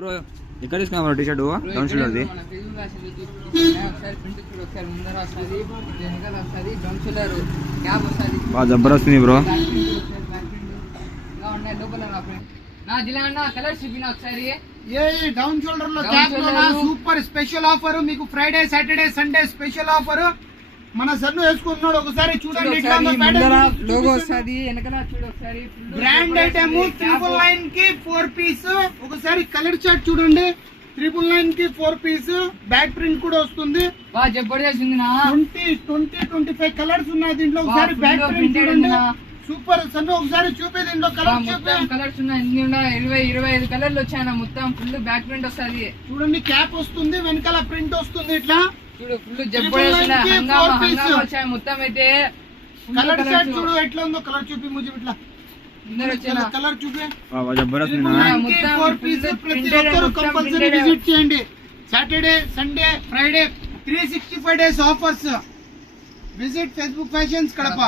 Bro ఎక్కడ తీసుకున్నావు T shirt down షోల్డర్ది? బాగా జబర్దస్త్ బ్రో. డౌన్ షోల్డర్ లో సూపర్ స్పెషల్ ఆఫర్ మీకు. Friday Saturday Sunday special offer. మన సన్ను వేసుకున్నాడు ఒకసారి చూడండి. బ్రాండ్ ఐటమ్ 999 కి 4 పీస్. ఒకసారి కలర్ చార్ట్ చూడండి. 999 కి 4 పీస్. బ్యాక్ ప్రింట్ కూడా వస్తుంది. 20-25 కలర్స్ ఉన్నాయి దీంట్లో. ఒకసారి బ్యాక్ ప్రింట్ చూడండి. సూపర్ సన్ను ఒకసారి చూపే దీంట్లో కలర్ కలర్స్ ఉన్నాయి. 20-25 కలర్లు వచ్చాయన్న. మొత్తం ఫుల్ బ్యాక్ ప్రింట్ వస్తుంది చూడండి. క్యాప్ వస్తుంది, వెనకాల ప్రింట్ వస్తుంది. ఇట్లా చూడు ఫుల్ వచ్చాయి మొత్తం. అయితే కలర్ చార్ట్ చూడు ఎట్లా ఉందో. కలర్ చూపి ముజి ఇట్లా కలర్ చూపి. ప్రతి ఒక్కరు కంపల్సరీ విజిట్ చేయండి. Saturday Sunday Friday 365 days offers. Visit Facebook fashions Kadapa.